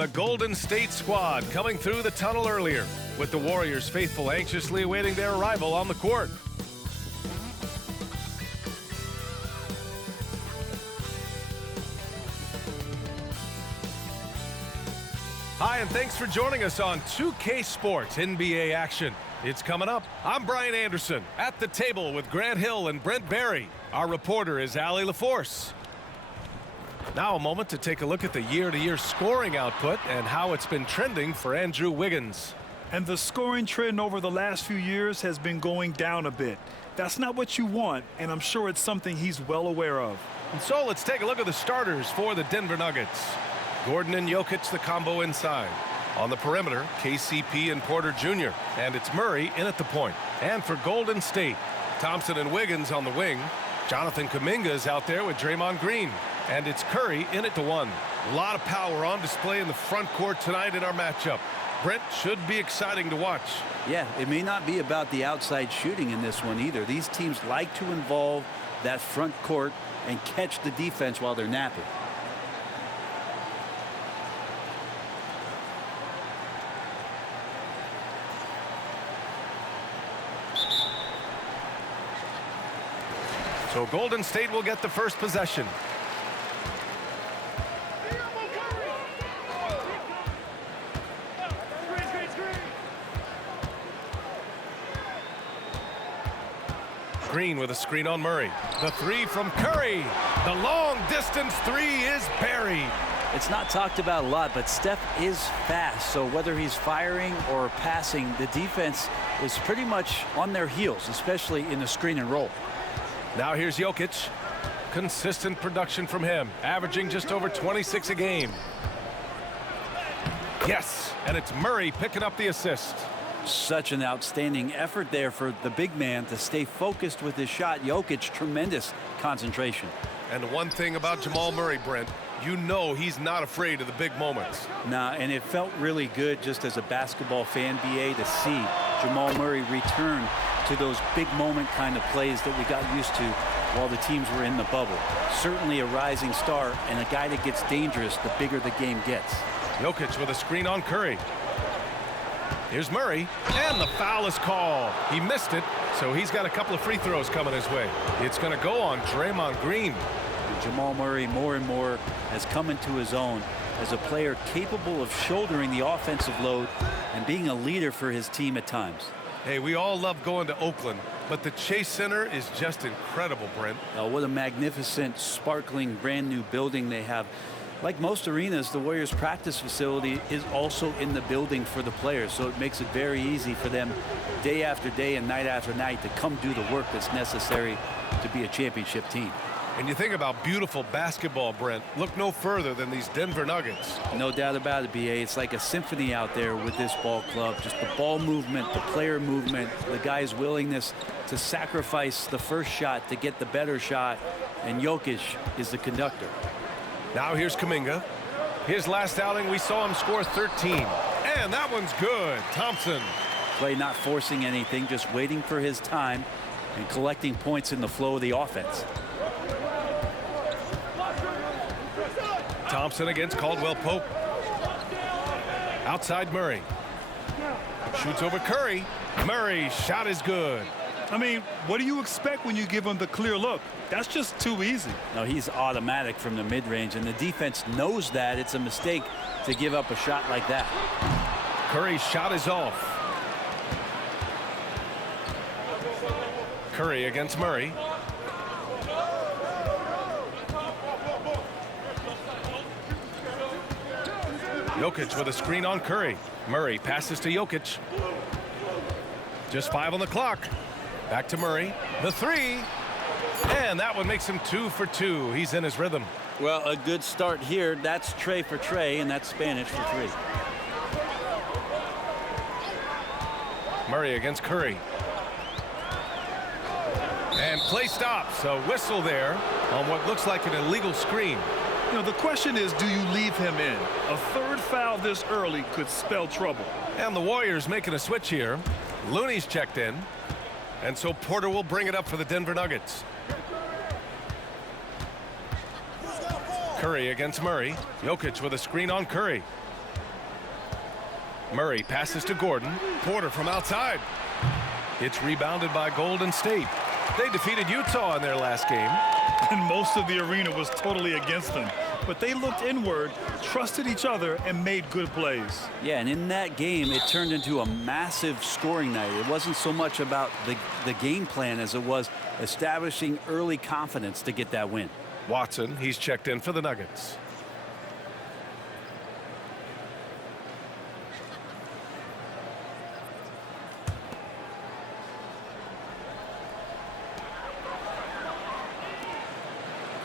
The Golden State squad coming through the tunnel earlier, with the Warriors faithful anxiously awaiting their arrival on the court. Hi, and thanks for joining us on 2K Sports NBA action. It's coming up. I'm Brian Anderson at the table with Grant Hill and Brent Barry. Our reporter is Allie LaForce. Now a moment to take a look at the year-to-year scoring output and how it's been trending for Andrew Wiggins. And the scoring trend over the last few years has been going down a bit. That's not what you want, and I'm sure it's something he's well aware of. And so let's take a look at the starters for the Denver Nuggets. Gordon and Jokic, the combo inside. On the perimeter, KCP and Porter Jr. And it's Murray in at the point. And for Golden State, Thompson and Wiggins on the wing. Jonathan Kuminga is out there with Draymond Green. And it's Curry in at the one. A lot of power on display in the front court tonight in our matchup. Brent, should be exciting to watch. Yeah, it may not be about the outside shooting in this one either. These teams like to involve that front court and catch the defense while they're napping. So Golden State will get the first possession. Green with a screen on Murray. The three from Curry. The long distance three is buried. It's not talked about a lot, but Steph is fast. So whether he's firing or passing, the defense is pretty much on their heels, especially in the screen and roll. Now here's Jokic. Consistent production from him, averaging just over 26 a game. Yes, and it's Murray picking up the assist. Such an outstanding effort there for the big man to stay focused with his shot. Jokic, tremendous concentration. And one thing about Jamal Murray, Brent, you know he's not afraid of the big moments. Nah, and it felt really good just as a basketball fan, BA, to see Jamal Murray return to those big moment kind of plays that we got used to while the teams were in the bubble. Certainly a rising star and a guy that gets dangerous the bigger the game gets. Jokic with a screen on Curry. Here's Murray, and the foul is called. He missed it, so he's got a couple of free throws coming his way. It's going to go on Draymond Green. And Jamal Murray more and more has come into his own as a player capable of shouldering the offensive load and being a leader for his team at times. Hey, we all love going to Oakland, but the Chase Center is just incredible, Brent. What a magnificent, sparkling, brand new building they have. Like most arenas, the Warriors practice facility is also in the building for the players, so it makes it very easy for them day after day and night after night to come do the work that's necessary to be a championship team. And you think about beautiful basketball, Brent, look no further than these Denver Nuggets. No doubt about it, BA. It's like a symphony out there with this ball club. Just the ball movement, the player movement, the guy's willingness to sacrifice the first shot to get the better shot, and Jokic is the conductor. Now here's Kuminga. His last outing, we saw him score 13. And that one's good. Thompson. Clay not forcing anything, just waiting for his time and collecting points in the flow of the offense. Thompson against Caldwell Pope. Outside Murray. Shoots over Curry. Murray's shot is good. I mean, what do you expect when you give him the clear look? That's just too easy. No, he's automatic from the mid-range, and the defense knows that. It's a mistake to give up a shot like that. Curry's shot is off. Curry against Murray. Jokic with a screen on Curry. Murray passes to Jokic. Just 5 on the clock. Back to Murray. The three. And that one makes him 2 for 2. He's in his rhythm. Well, a good start here. That's Trey for Trey, and that's Spanish for 3. Murray against Curry. And play stops. A whistle there on what looks like an illegal screen. You know, the question is, do you leave him in? A third foul this early could spell trouble. And the Warriors making a switch here. Looney's checked in. And so Porter will bring it up for the Denver Nuggets. Curry against Murray. Jokic with a screen on Curry. Murray passes to Gordon. Porter from outside. It's rebounded by Golden State. They defeated Utah in their last game. And most of the arena was totally against them. But they looked inward, trusted each other, and made good plays. Yeah, and in that game, it turned into a massive scoring night. It wasn't so much about the game plan as it was establishing early confidence to get that win. Watson, he's checked in for the Nuggets.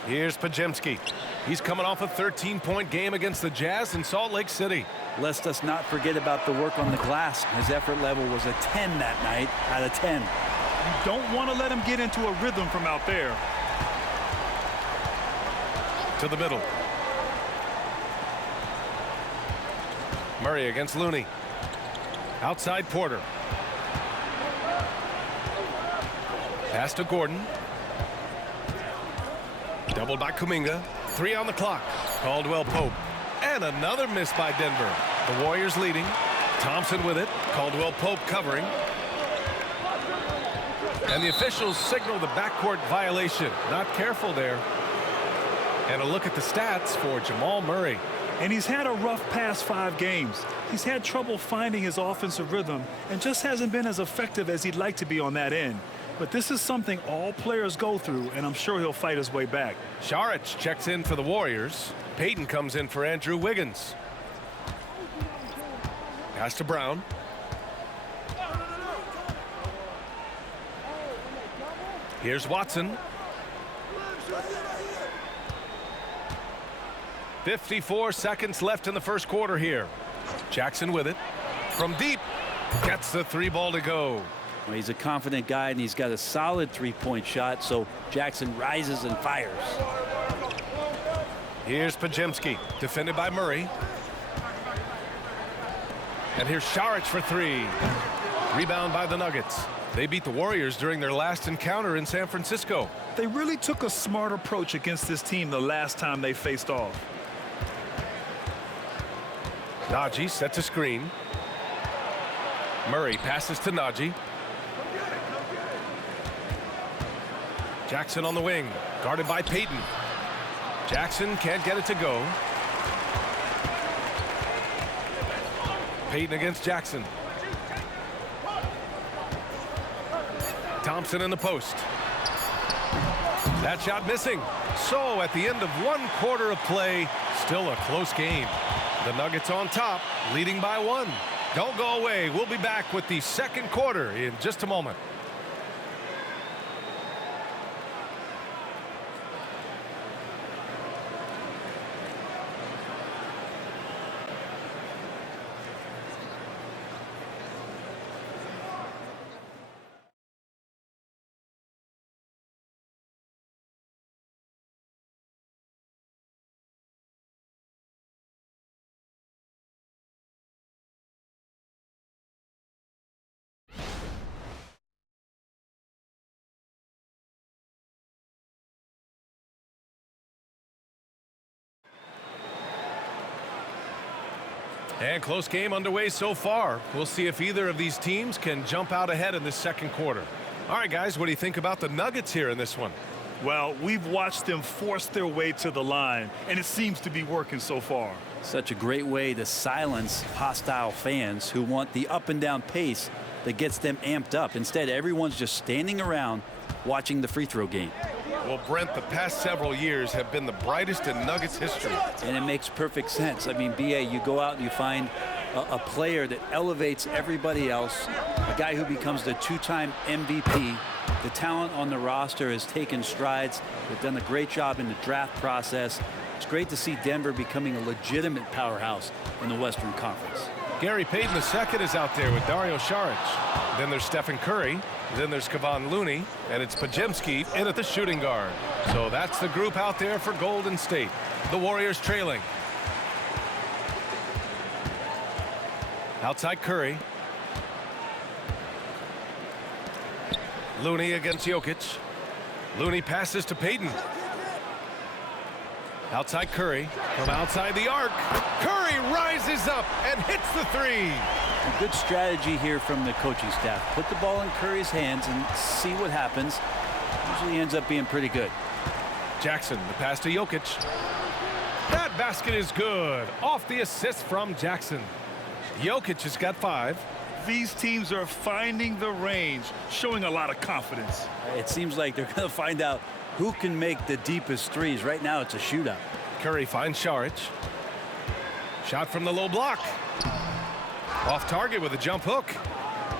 Here's Podziemski. He's coming off a 13-point game against the Jazz in Salt Lake City. Let's us not forget about the work on the glass. His effort level was a 10 that night out of 10. You don't want to let him get into a rhythm from out there. To the middle. Murray against Looney. Outside Porter. Pass to Gordon. Doubled by Kuminga. 3 on the clock. Caldwell Pope. And another miss by Denver. The Warriors leading. Thompson with it. Caldwell Pope covering. And the officials signal the backcourt violation. Not careful there. And a look at the stats for Jamal Murray. And he's had a rough past 5 games. He's had trouble finding his offensive rhythm and just hasn't been as effective as he'd like to be on that end. But this is something all players go through, and I'm sure he'll fight his way back. Saric checks in for the Warriors. Payton comes in for Andrew Wiggins. Pass to Brown. Here's Watson. 54 seconds left in the first quarter here. Jackson with it. From deep. Gets the 3-ball to go. Well, he's a confident guy, and he's got a solid 3-point shot, so Jackson rises and fires. Here's Podziemski, defended by Murray. And here's Saric for 3. Rebound by the Nuggets. They beat the Warriors during their last encounter in San Francisco. They really took a smart approach against this team the last time they faced off. Najee sets a screen. Murray passes to Najee. Jackson on the wing, guarded by Payton. Jackson can't get it to go. Payton against Jackson. Thompson in the post. That shot missing. So at the end of 1 quarter of play, still a close game. The Nuggets on top, leading by 1. Don't go away. We'll be back with the second quarter in just a moment. And close game underway so far. We'll see if either of these teams can jump out ahead in this second quarter. All right, guys, what do you think about the Nuggets here in this one? Well, we've watched them force their way to the line, and it seems to be working so far. Such a great way to silence hostile fans who want the up and down pace that gets them amped up. Instead, everyone's just standing around watching the free throw game. Well, Brent, the past several years have been the brightest in Nuggets history. And it makes perfect sense. I mean, B.A., you go out and you find a player that elevates everybody else, a guy who becomes the 2-time MVP. The talent on the roster has taken strides. They've done a great job in the draft process. It's great to see Denver becoming a legitimate powerhouse in the Western Conference. Gary Payton II is out there with Dario Saric. Then there's Stephen Curry. Then there's Kevon Looney. And it's Podziemski in at the shooting guard. So that's the group out there for Golden State. The Warriors trailing. Outside Curry. Looney against Jokic. Looney passes to Payton. Outside Curry. From outside the arc. Curry rises rises up and hits the three. A good strategy here from the coaching staff. Put the ball in Curry's hands and see what happens. Usually ends up being pretty good. Jackson, the pass to Jokic. That basket is good. Off the assist from Jackson. Jokic has got 5. These teams are finding the range, showing a lot of confidence. It seems like they're going to find out who can make the deepest threes. Right now, it's a shootout. Curry finds Šarić. Shot from the low block. Off target with a jump hook.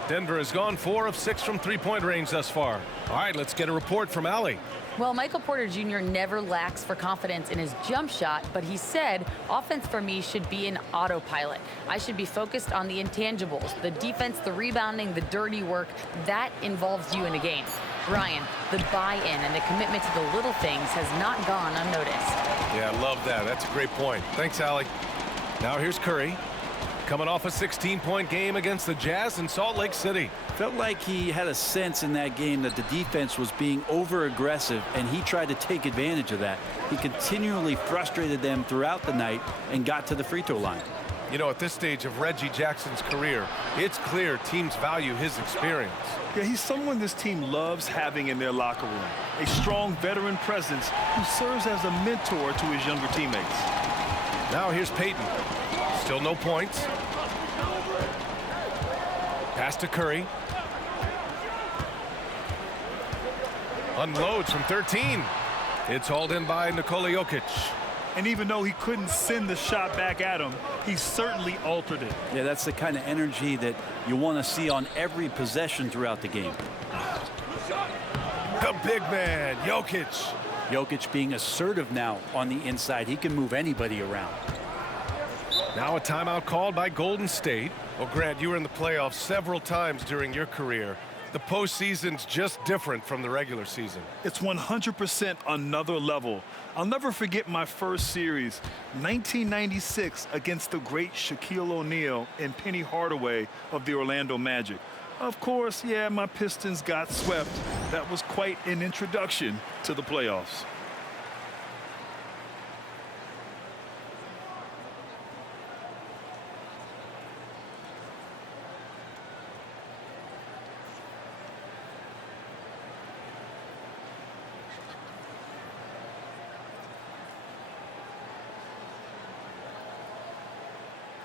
Denver has gone 4 of 6 from three-point range thus far. All right, let's get a report from Allie. Well, Michael Porter Jr. never lacks for confidence in his jump shot, but he said, offense for me should be an autopilot. I should be focused on the intangibles, the defense, the rebounding, the dirty work. That involves you in a game. Ryan, the buy-in and the commitment to the little things has not gone unnoticed. Yeah, I love that. That's a great point. Thanks, Allie. Now here's Curry, coming off a 16-point game against the Jazz in Salt Lake City. Felt like he had a sense in that game that the defense was being over-aggressive, and he tried to take advantage of that. He continually frustrated them throughout the night and got to the free throw line. You know, at this stage of Reggie Jackson's career, it's clear teams value his experience. Yeah, he's someone this team loves having in their locker room. A strong veteran presence who serves as a mentor to his younger teammates. Now here's Payton. Still no points. Pass to Curry. Unloads from 13. It's hauled in by Nikola Jokic. And even though he couldn't send the shot back at him, he certainly altered it. Yeah, that's the kind of energy that you want to see on every possession throughout the game. The big man, Jokic. Jokic being assertive now on the inside. He can move anybody around. Now a timeout called by Golden State. Well, Grant, you were in the playoffs several times during your career. The postseason's just different from the regular season. It's 100% another level. I'll never forget my first series, 1996, against the great Shaquille O'Neal and Penny Hardaway of the Orlando Magic. Of course, yeah, my Pistons got swept. That was quite an introduction to the playoffs.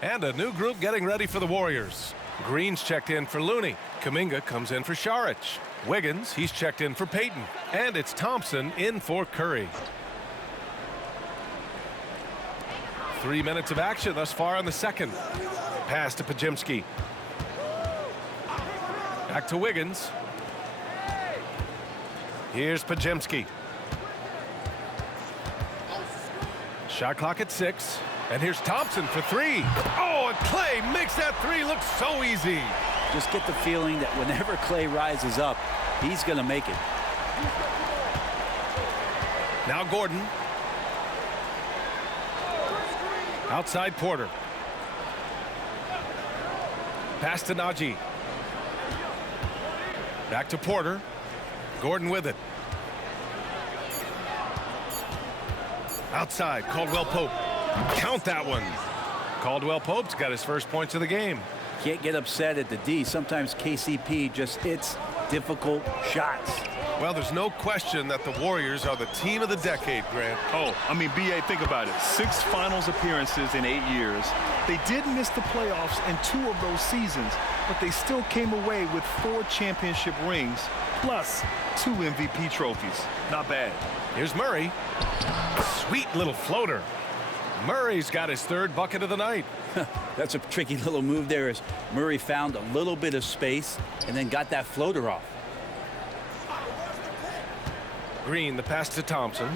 And a new group getting ready for the Warriors. Green's checked in for Looney. Kuminga comes in for Šarić. Wiggins, he's checked in for Payton. And it's Thompson in for Curry. 3 minutes of action thus far in the second. Pass to Podziemski. Back to Wiggins. Here's Podziemski. Shot clock at 6. And here's Thompson for 3. Oh, and Clay makes that 3 look so easy. Just get the feeling that whenever Clay rises up, he's going to make it. Now Gordon. Outside Porter. Pass to Najee. Back to Porter. Gordon with it. Outside, Caldwell Pope. Count that one. Caldwell Pope's got his first points of the game. Can't get upset at the D. Sometimes KCP just hits difficult shots. Well, there's no question that the Warriors are the team of the decade, Grant. Oh, I mean, B.A., think about it. 6 finals appearances in 8 years. They did miss the playoffs in 2 of those seasons, but they still came away with 4 championship rings, plus 2 MVP trophies. Not bad. Here's Murray. Sweet little floater. Murray's got his 3rd bucket of the night. That's a tricky little move there as Murray found a little bit of space and then got that floater off. Green, the pass to Thompson.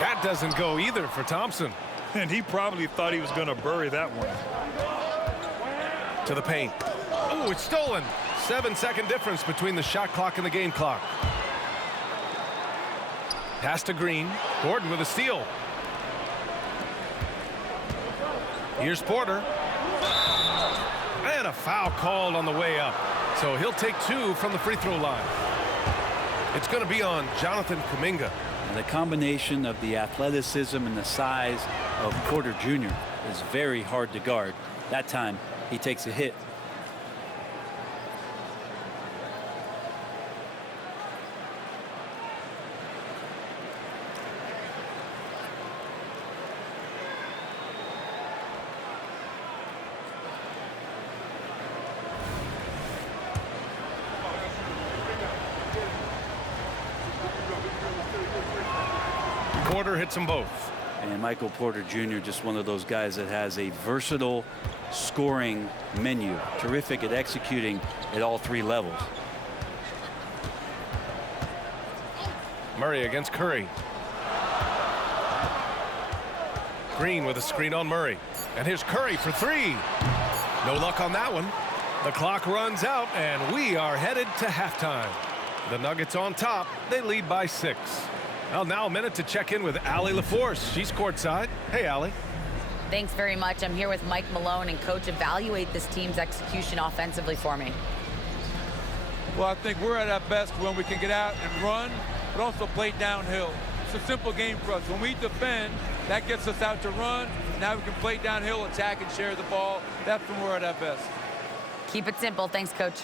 That doesn't go either for Thompson. And he probably thought he was going to bury that one. To the paint. Oh, it's stolen. 7-second difference between the shot clock and the game clock. Pass to Green. Gordon with a steal. Here's Porter. And a foul called on the way up. So he'll take 2 from the free throw line. It's going to be on Jonathan Kuminga. And the combination of the athleticism and the size of Porter Jr. is very hard to guard. That time, he takes a hit. Porter hits them both. And Michael Porter Jr. just one of those guys that has a versatile scoring menu. Terrific at executing at all three levels. Murray against Curry. Green with a screen on Murray. And here's Curry for three. No luck on that one. The clock runs out, and we are headed to halftime. The Nuggets on top. They lead by 6. Well, now a minute to check in with Allie LaForce. She's courtside. Hey, Allie. Thanks very much. I'm here with Mike Malone, and Coach, evaluate this team's execution offensively for me. Well, I think we're at our best when we can get out and run, but also play downhill. It's a simple game for us. When we defend, that gets us out to run. Now we can play downhill, attack, and share the ball. That's when we're at our best. Keep it simple. Thanks, Coach.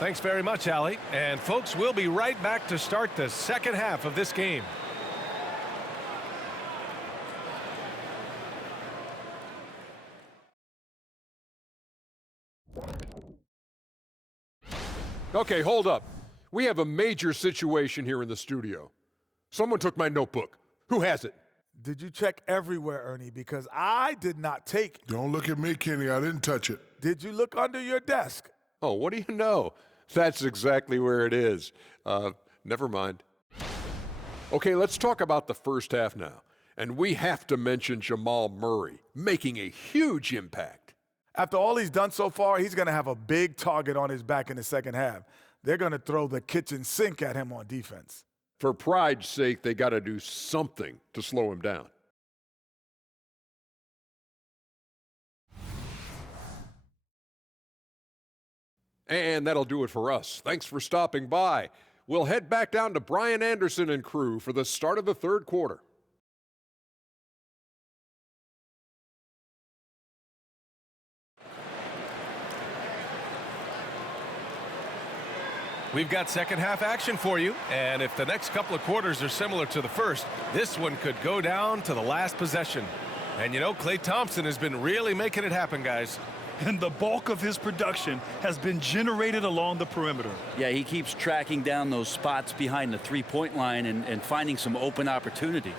Thanks very much, Allie. And folks, we'll be right back to start the second half of this game. Okay, hold up. We have a major situation here in the studio. Someone took my notebook. Who has it? Did you check everywhere, Ernie? Because I did not take. Don't look at me, Kenny. I didn't touch it. Did you look under your desk? Oh, what do you know? That's exactly where it is. Never mind. Okay, let's talk about the first half now. And we have to mention Jamal Murray, making a huge impact. After all he's done so far, he's going to have a big target on his back in the second half. They're going to throw the kitchen sink at him on defense. For pride's sake, they got to do something to slow him down. And that'll do it for us. Thanks for stopping by. We'll head back down to Brian Anderson and crew for the start of the third quarter. We've got second half action for you, and if the next couple of quarters are similar to the first, this one could go down to the last possession. And you know, Klay Thompson has been really making it happen, guys. And the bulk of his production has been generated along the perimeter. Yeah, he keeps tracking down those spots behind the three-point line and finding some open opportunities.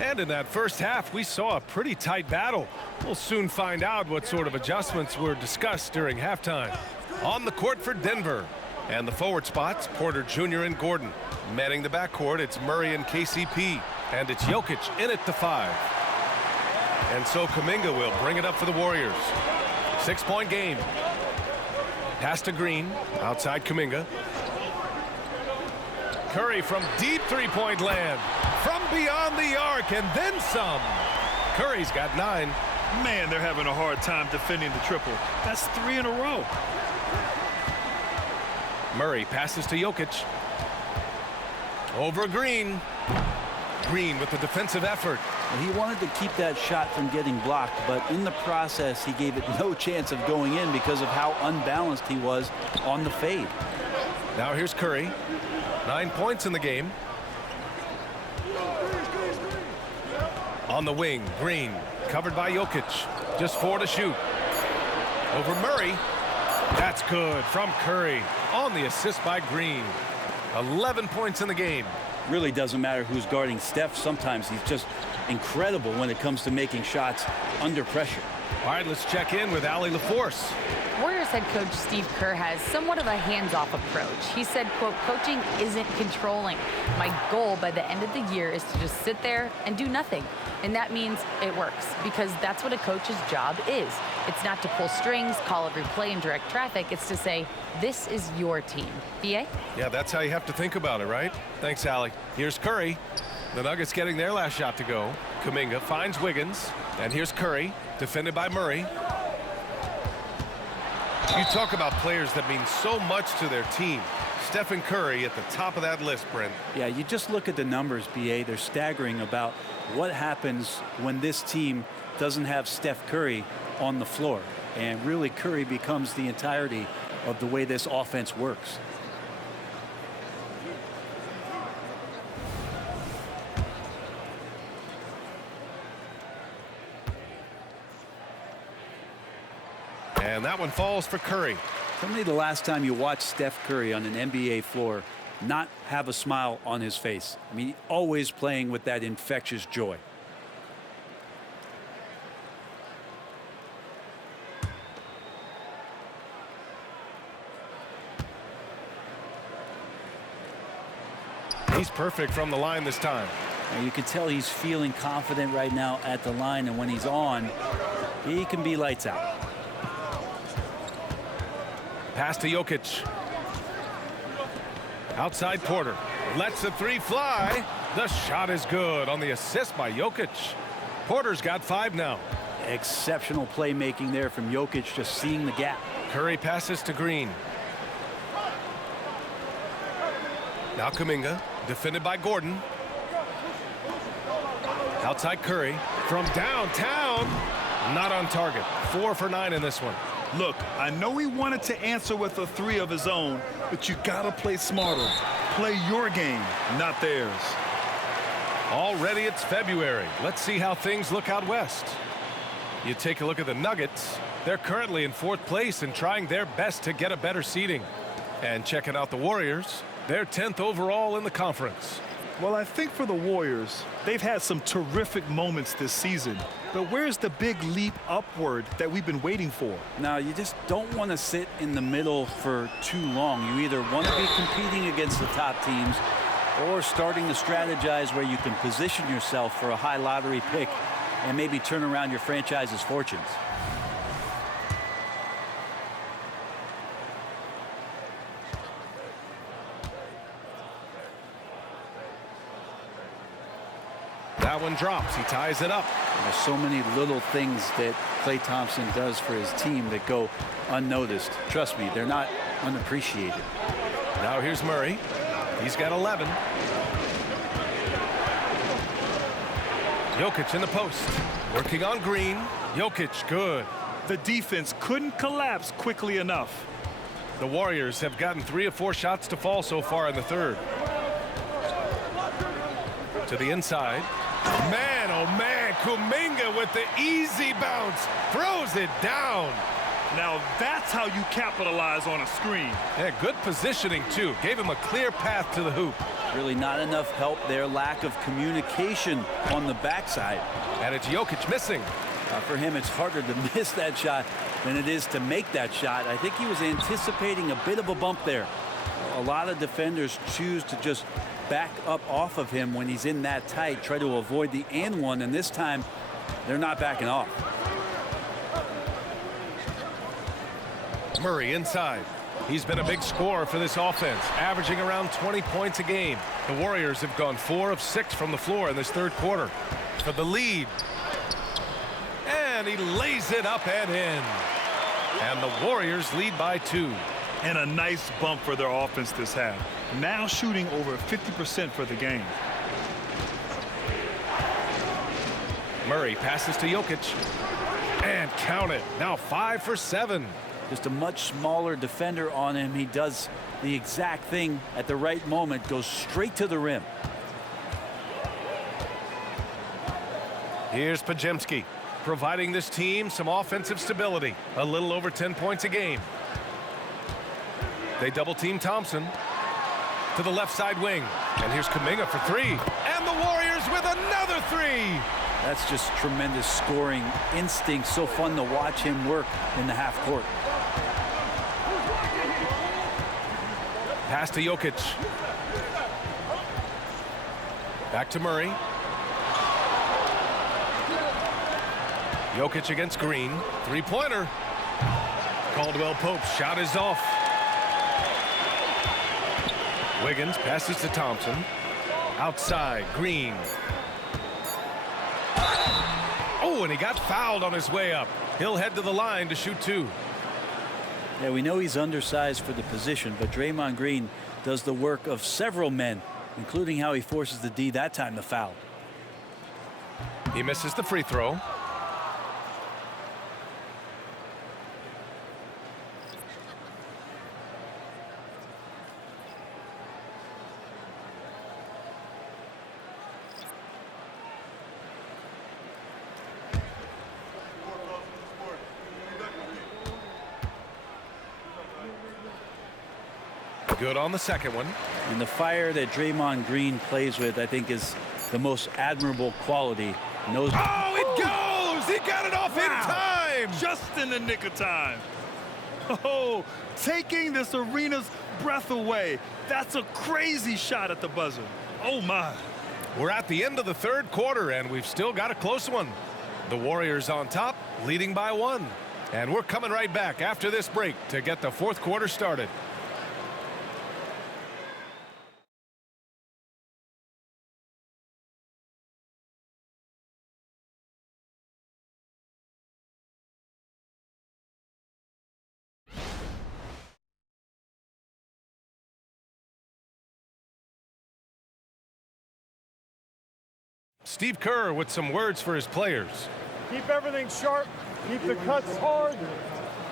And in that first half, we saw a pretty tight battle. We'll soon find out what sort of adjustments were discussed during halftime. On the court for Denver. And the forward spots, Porter Jr. and Gordon. Manning the backcourt, it's Murray and KCP. And it's Jokic in at the 5. And so Kuminga will bring it up for the Warriors. 6-point game. Pass to Green, outside Kuminga. Curry from deep three-point land. From beyond the arc, and then some. Curry's got 9. Man, they're having a hard time defending the triple. That's 3 in a row. Murray passes to Jokic. Over Green. Green with the defensive effort. He wanted to keep that shot from getting blocked, but in the process, he gave it no chance of going in because of how unbalanced he was on the fade. Now here's Curry. 9 points in the game. On the wing, Green, covered by Jokic. Just 4 to shoot. Over Murray. That's good from Curry. On the assist by Green. 11 points in the game. Really doesn't matter who's guarding Steph. Sometimes he's just incredible when it comes to making shots under pressure. All right, let's check in with Allie LaForce. Warriors head coach Steve Kerr has somewhat of a hands-off approach. He said, quote, coaching isn't controlling. My goal by the end of the year is to just sit there and do nothing. And that means it works, because that's what a coach's job is. It's not to pull strings, call every play, and direct traffic. It's to say, this is your team. BA? Yeah, that's how you have to think about it, right? Thanks, Allie. Here's Curry. The Nuggets getting their last shot to go. Kuminga finds Wiggins. And here's Curry, defended by Murray. You talk about players that mean so much to their team. Stephen Curry at the top of that list, Brent. Yeah, you just look at the numbers, BA. They're staggering about what happens when this team doesn't have Steph Curry on the floor. And really, Curry becomes the entirety of the way this offense works. And that one falls for Curry. Tell me the last time you watched Steph Curry on an NBA floor not have a smile on his face. I mean, always playing with that infectious joy. He's perfect from the line this time. And you can tell he's feeling confident right now at the line, and when he's on, he can be lights out. Pass to Jokic. Outside Porter. Lets the three fly. The shot is good on the assist by Jokic. Porter's got 5 now. Exceptional playmaking there from Jokic, just seeing the gap. Curry passes to Green. Now Kuminga, defended by Gordon. Outside Curry. From downtown. Not on target. 4 for 9 in this one. Look, I know he wanted to answer with a 3 of his own, but you gotta play smarter. Play your game, not theirs. Already it's February. Let's see how things look out west. You take a look at the Nuggets. They're currently in 4th place and trying their best to get a better seeding. And checking out the Warriors, they're 10th overall in the conference. Well, I think for the Warriors, they've had some terrific moments this season. But where's the big leap upward that we've been waiting for? Now, you just don't want to sit in the middle for too long. You either want to be competing against the top teams or starting to strategize where you can position yourself for a high lottery pick and maybe turn around your franchise's fortunes. That one drops. He ties it up. There's so many little things that Klay Thompson does for his team that go unnoticed. Trust me, they're not unappreciated. Now here's Murray. He's got 11. Jokic in the post. Working on Green. Jokic, good. The defense couldn't collapse quickly enough. The Warriors have gotten 3 of 4 shots to fall so far in the third. To the inside. Man, oh man, Kuminga with the easy bounce. Throws it down. Now that's how you capitalize on a screen. Yeah, good positioning, too. Gave him a clear path to the hoop. Really not enough help there. Lack of communication on the backside. And it's Jokic missing. For him, it's harder to miss that shot than it is to make that shot. I think he was anticipating a bit of a bump there. A lot of defenders choose to just back up off of him when he's in that tight, try to avoid the and one, and this time they're not backing off. Murray inside. He's been a big scorer for this offense, averaging around 20 points a game. The Warriors have gone 4 of 6 from the floor in this third quarter for the lead. And he lays it up and in. And the Warriors lead by 2. And a nice bump for their offense this half. Now shooting over 50% for the game. Murray passes to Jokic. And count it. Now 5 for 7. Just a much smaller defender on him. He does the exact thing at the right moment. Goes straight to the rim. Here's Podziemski, providing this team some offensive stability. A little over 10 points a game. They double team Thompson to the left side wing. And here's Kuminga for 3. And the Warriors with another 3. That's just tremendous scoring instinct. So fun to watch him work in the half court. Pass to Jokic. Back to Murray. Jokic against Green. 3-pointer. Caldwell Pope's shot is off. Wiggins passes to Thompson. Outside, Green. Oh, and he got fouled on his way up. He'll head to the line to shoot 2. Yeah, we know he's undersized for the position, but Draymond Green does the work of several men, including how he forces the D that time to foul. He misses the free throw. Good on the second one. And the fire that Draymond Green plays with, I think, is the most admirable quality. Oh, it goes! He got it off in time! Just in the nick of time. Oh, taking this arena's breath away. That's a crazy shot at the buzzer. Oh, my. We're at the end of the third quarter, and we've still got a close one. The Warriors on top, leading by 1. And we're coming right back after this break to get the fourth quarter started. Steve Kerr with some words for his players. Keep everything sharp, keep the cuts hard,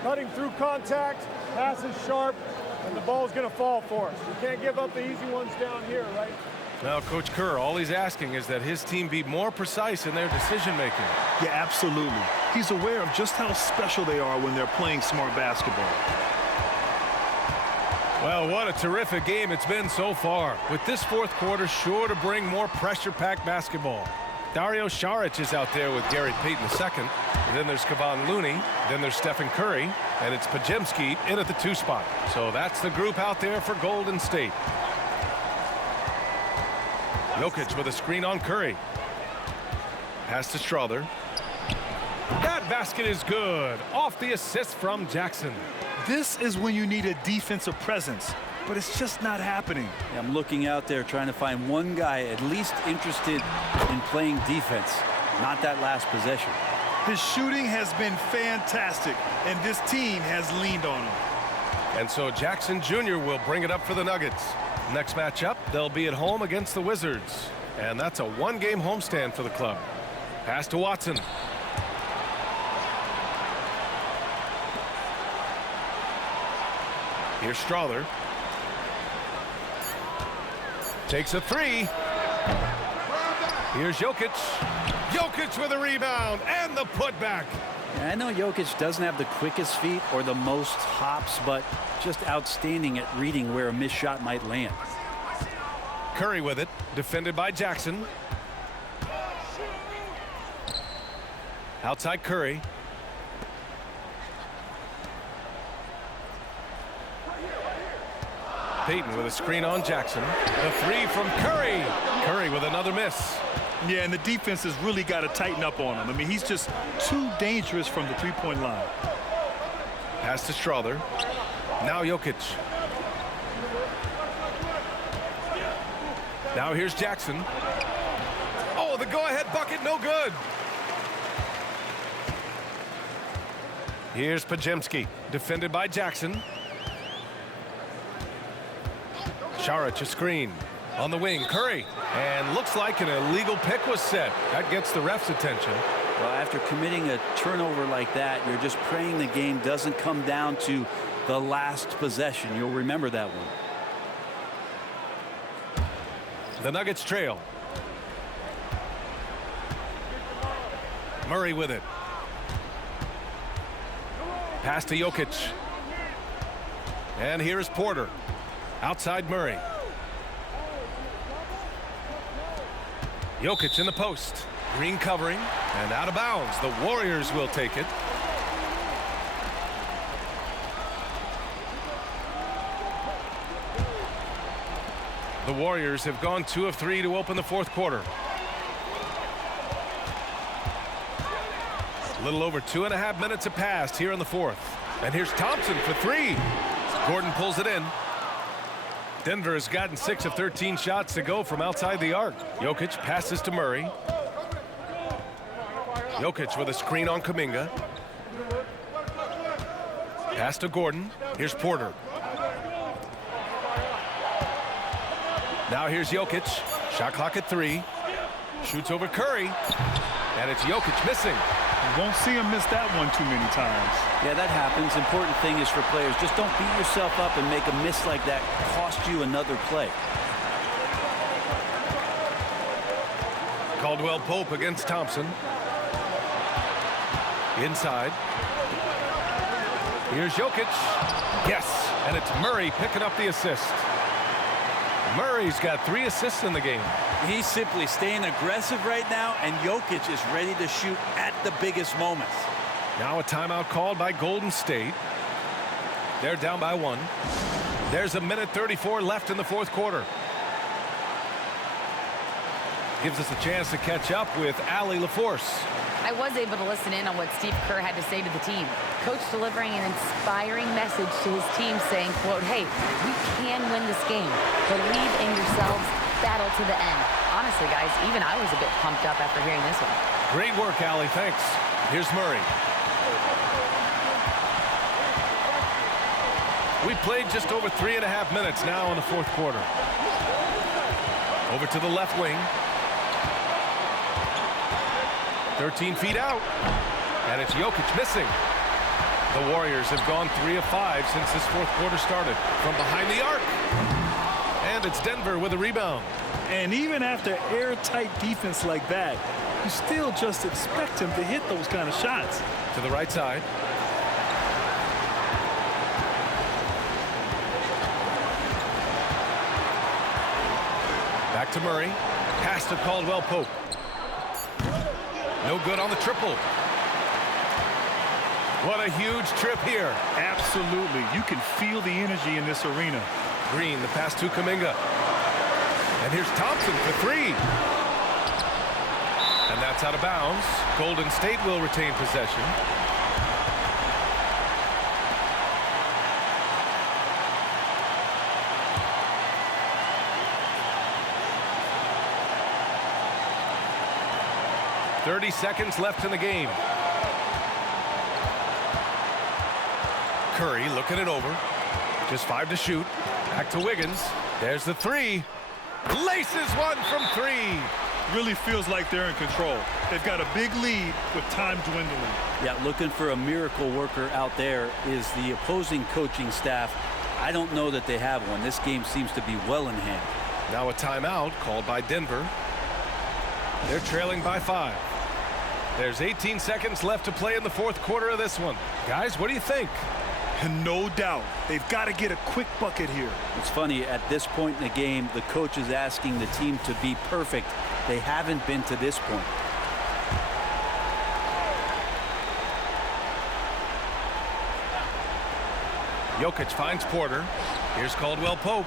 cutting through contact, passes sharp, and the ball's going to fall for us. We can't give up the easy ones down here, right? Now, Coach Kerr, all he's asking is that his team be more precise in their decision-making. Yeah, absolutely. He's aware of just how special they are when they're playing smart basketball. Well, what a terrific game it's been so far, with this fourth quarter sure to bring more pressure-packed basketball. Dario Saric is out there with Gary Payton II. Then there's Kevon Looney. Then there's Stephen Curry. And it's Podziemski in at the 2 spot. So that's the group out there for Golden State. Jokic with a screen on Curry. Pass to Strother. That basket is good. Off the assist from Jackson. This is when you need a defensive presence, but it's just not happening. I'm looking out there trying to find one guy at least interested in playing defense, not that last possession. His shooting has been fantastic, and this team has leaned on him. And so Jackson Jr. will bring it up for the Nuggets. Next matchup, they'll be at home against the Wizards. And that's a 1-game homestand for the club. Pass to Watson. Here's Strother. Takes a 3. Here's Jokic. Jokic with a rebound and the putback. I know Jokic doesn't have the quickest feet or the most hops, but just outstanding at reading where a missed shot might land. Curry with it, defended by Jackson. Outside Curry. Payton with a screen on Jackson. The 3 from Curry. Curry with another miss. Yeah, and the defense has really got to tighten up on him. I mean, he's just too dangerous from the three-point line. Pass to Strother. Now Jokic. Now here's Jackson. Oh, the go-ahead bucket, no good. Here's Podziemski, defended by Jackson. Saric a screen. On the wing, Curry. And looks like an illegal pick was set. That gets the ref's attention. Well, after committing a turnover like that, you're just praying the game doesn't come down to the last possession. You'll remember that one. The Nuggets trail. Murray with it. Pass to Jokic. And here's Porter. Outside Murray. Jokic in the post. Green covering and out of bounds. The Warriors will take it. The Warriors have gone 2 of 3 to open the fourth quarter. A little over 2.5 minutes have passed here in the fourth. And here's Thompson for 3. Gordon pulls it in. Denver has gotten 6 of 13 shots to go from outside the arc. Jokic passes to Murray. Jokic with a screen on Kuminga. Pass to Gordon. Here's Porter. Now here's Jokic. Shot clock at 3. Shoots over Curry. And it's Jokic missing. You won't see him miss that one too many times. Yeah, that happens. Important thing is for players, just don't beat yourself up and make a miss like that cost you another play. Caldwell Pope against Thompson. Inside. Here's Jokic. Yes, and it's Murray picking up the assist. Murray's got 3 assists in the game. He's simply staying aggressive right now, and Jokic is ready to shoot at the biggest moments. Now a timeout called by Golden State. They're down by 1. There's a minute 34 left in the fourth quarter. Gives us a chance to catch up with Allie LaForce. I was able to listen in on what Steve Kerr had to say to the team. Coach delivering an inspiring message to his team saying, quote, hey, we can win this game. Believe in yourselves. Battle to the end. Honestly, guys, even I was a bit pumped up after hearing this one. Great work, Allie. Thanks. Here's Murray. We played just over 3.5 minutes now in the fourth quarter. Over to the left wing. 13 feet out. And it's Jokic missing. The Warriors have gone 3 of 5 since this fourth quarter started. From behind the arc. And it's Denver with a rebound. And even after airtight defense like that, you still just expect him to hit those kind of shots. To the right side. Back to Murray. Pass to Caldwell Pope. No good on the triple. What a huge trip here. Absolutely. You can feel the energy in this arena. Green, the pass to Kuminga. And here's Thompson for 3. And that's out of bounds. Golden State will retain possession. .30 seconds left in the game. Curry looking it over. Just 5 to shoot. Back to Wiggins. There's the 3. Laces one from 3. Really feels like they're in control. They've got a big lead with time dwindling. Yeah, looking for a miracle worker out there is the opposing coaching staff. I don't know that they have one. This game seems to be well in hand. Now a timeout called by Denver. They're trailing by 5. There's 18 seconds left to play in the fourth quarter of this one. Guys, what do you think? No doubt. They've got to get a quick bucket here. It's funny, at this point in the game, the coach is asking the team to be perfect. They haven't been to this point. Jokic finds Porter. Here's Caldwell Pope.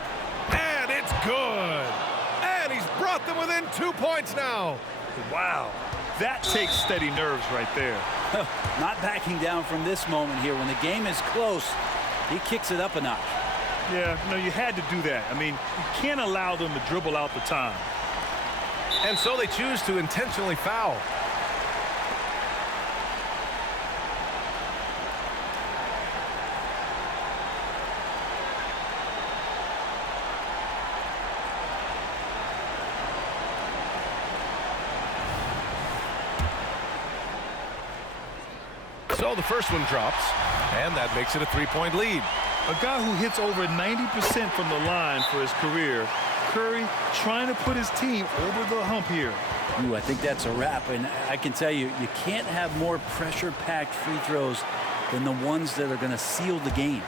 And it's good. And he's brought them within 2 points now. Wow. That takes steady nerves right there. Not backing down from this moment here. When the game is close, he kicks it up a notch. Yeah, no, you had to do that. I mean, you can't allow them to dribble out the time. And so they choose to intentionally foul. So the first one drops, and that makes it a 3-point lead. A guy who hits over 90% from the line for his career. Curry trying to put his team over the hump here. Ooh, I think that's a wrap, and I can tell you, you can't have more pressure-packed free throws than the ones that are going to seal the game.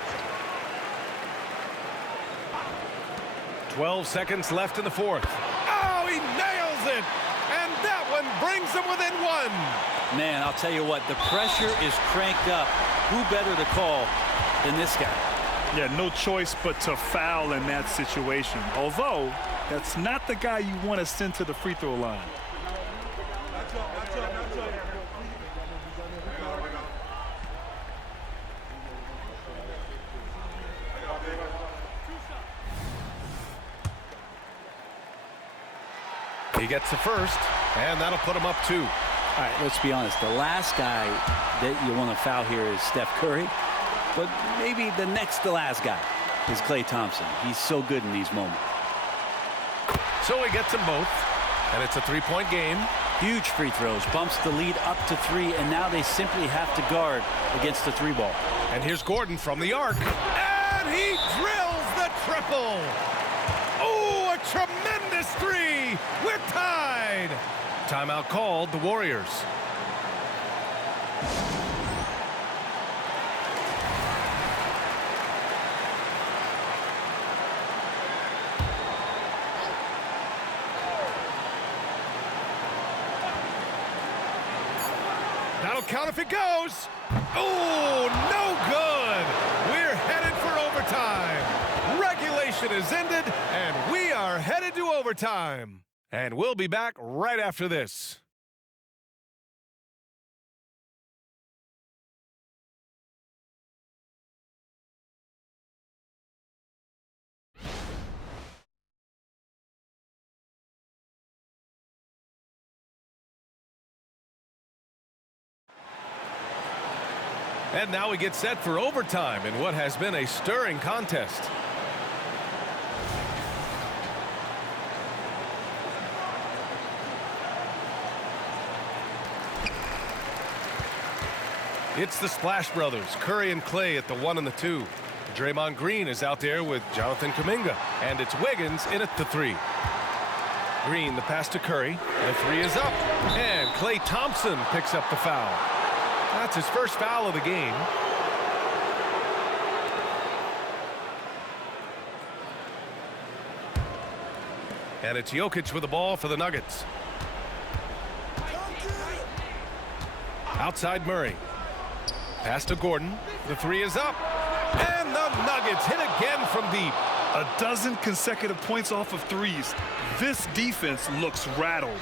12 seconds left in the fourth. Oh, he nails it! And that one brings them within 1. Man, I'll tell you what, the pressure is cranked up. Who better to call than this guy? Yeah, no choice but to foul in that situation. Although, that's not the guy you want to send to the free throw line. He gets the first, and that'll put him up 2. All right, let's be honest. The last guy that you want to foul here is Steph Curry. But maybe the next to last guy is Klay Thompson. He's so good in these moments. So he gets them both, and it's a three-point game. Huge free throws, bumps the lead up to 3, and now they simply have to guard against the 3 ball. And here's Gordon from the arc, and he drills the triple. Oh, a tremendous 3. We're tied. Timeout called, the Warriors. That'll count if it goes. Oh, no good. We're headed for overtime. Regulation is ended, and we are headed to overtime. And we'll be back right after this. And now we get set for overtime in what has been a stirring contest. It's the Splash Brothers, Curry and Clay at the 1 and the 2. Draymond Green is out there with Jonathan Kuminga, and it's Wiggins in at the 3. Green, the pass to Curry. The 3 is up, and Klay Thompson picks up the foul. That's his first foul of the game. And it's Jokic with the ball for the Nuggets. Outside Murray. Pass to Gordon. The 3 is up. And the Nuggets hit again from deep. A dozen consecutive points off of threes. This defense looks rattled.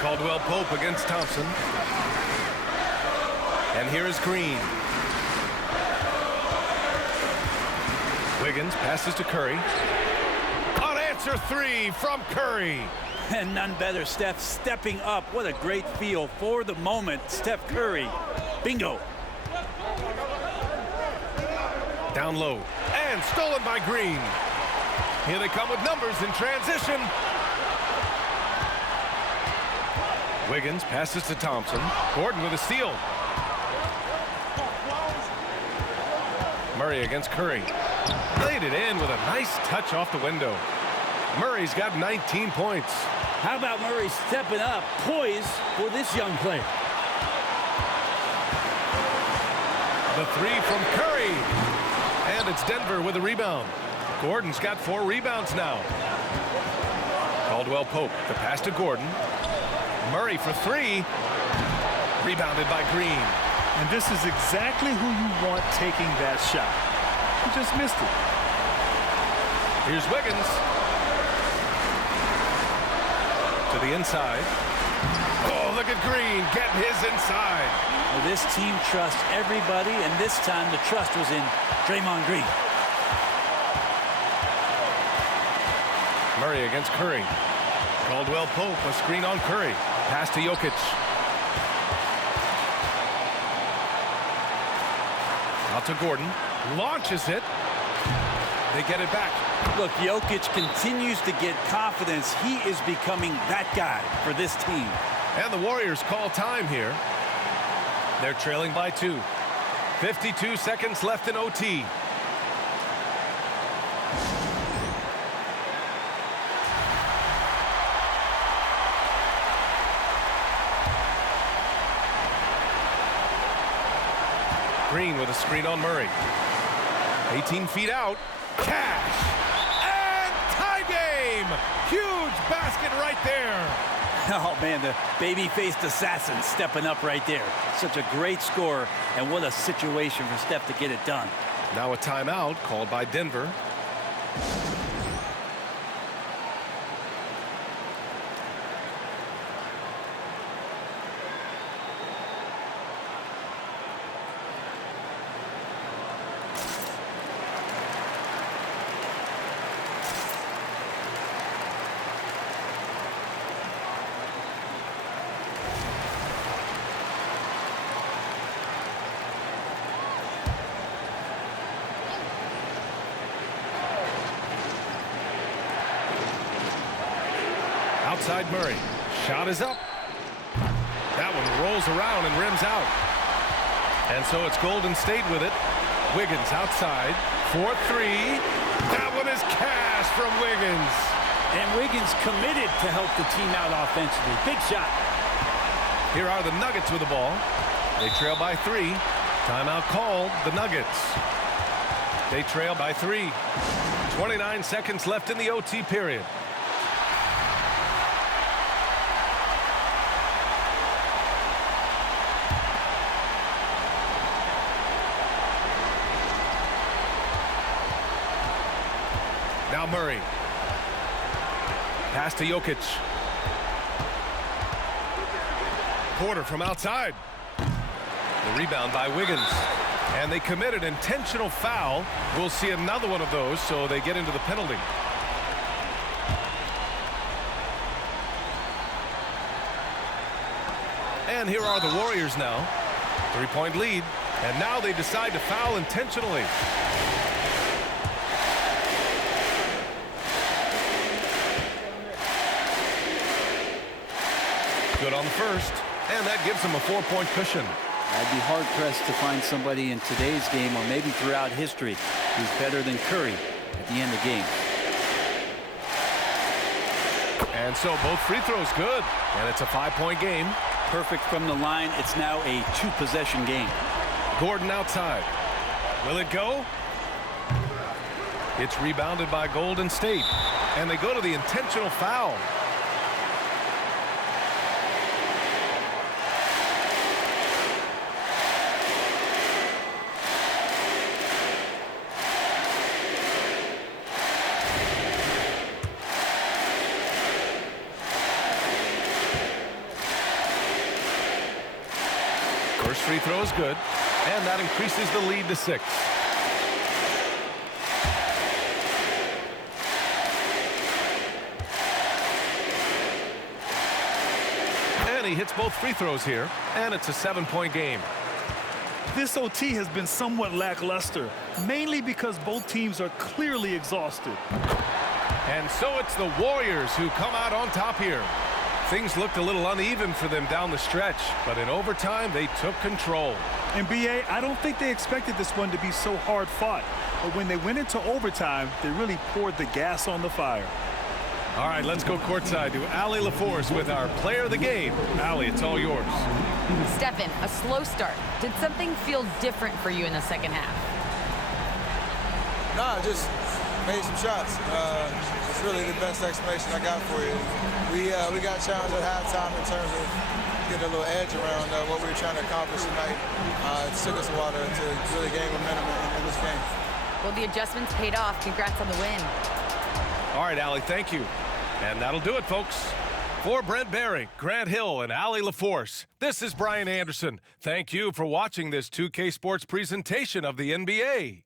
Caldwell Pope against Thompson. And here is Green. Wiggins passes to Curry. Unanswer 3 from Curry. And none better, Steph stepping up. What a great feel for the moment. Steph Curry. Bingo. Down low. And stolen by Green. Here they come with numbers in transition. Wiggins passes to Thompson. Gordon with a steal. Murray against Curry. Laid it in with a nice touch off the window. Murray's got 19 points. How about Murray stepping up, poised for this young player? The 3 from Curry. And it's Denver with a rebound. Gordon's got 4 rebounds now. Caldwell Pope, the pass to Gordon. Murray for 3. Rebounded by Green. And this is exactly who you want taking that shot. He just missed it. Here's Wiggins. To the inside. Oh, look at Green getting his inside. Well, this team trusts everybody, and this time the trust was in Draymond Green. Murray against Curry. Caldwell Pope, a screen on Curry. Pass to Jokic. Out to Gordon. Launches it. They get it back. Look, Jokic continues to get confidence. He is becoming that guy for this team. And the Warriors call time here. They're trailing by 2. 52 seconds left in OT. Green with a screen on Murray. 18 feet out. Cash. And tie game. Huge basket right there. Oh, man, the baby-faced assassin stepping up right there. Such a great score, and what a situation for Steph to get it done. Now a timeout called by Denver. side Murray. Shot is up. That one rolls around and rims out. And so it's Golden State with it. Wiggins outside for three. That one is cash from Wiggins. And Wiggins committed to help the team out offensively. Big shot. Here are the Nuggets with the ball. They trail by 3. Timeout called, the Nuggets. They trail by 3. 29 seconds left in the OT period. Now Murray. Pass to Jokic. Porter from outside. The rebound by Wiggins. And they commit an intentional foul. We'll see another one of those, so they get into the penalty. And here are the Warriors now. 3-point lead. And now they decide to foul intentionally. Good on the first. And that gives them a 4-point cushion. I'd be hard-pressed to find somebody in today's game, or maybe throughout history, who's better than Curry at the end of the game. And so both free throws good. And it's a 5-point game. Perfect from the line. It's now a 2-possession game. Gordon outside. Will it go? It's rebounded by Golden State. And they go to the intentional foul. First free throw is good, and that increases the lead to 6. And he hits both free throws here, and it's a 7-point game. This OT has been somewhat lackluster, mainly because both teams are clearly exhausted. And so it's the Warriors who come out on top here. Things looked a little uneven for them down the stretch, but in overtime, they took control. And B.A., I don't think they expected this one to be so hard-fought. But when they went into overtime, they really poured the gas on the fire. All right, let's go courtside to Allie LaForce with our player of the game. Allie, it's all yours. Stephen, a slow start. Did something feel different for you in the second half? Nah, just made some shots. It's really the best explanation I got for you. We got challenged at halftime in terms of getting a little edge around what we were trying to accomplish tonight. It took us a while to really gain momentum in this game. Well, the adjustments paid off. Congrats on the win. All right, Allie, thank you. And that'll do it, folks. For Brent Barry, Grant Hill, and Allie LaForce, this is Brian Anderson. Thank you for watching this 2K Sports presentation of the NBA.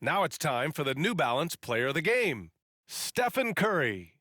Now it's time for the New Balance Player of the Game, Stephen Curry.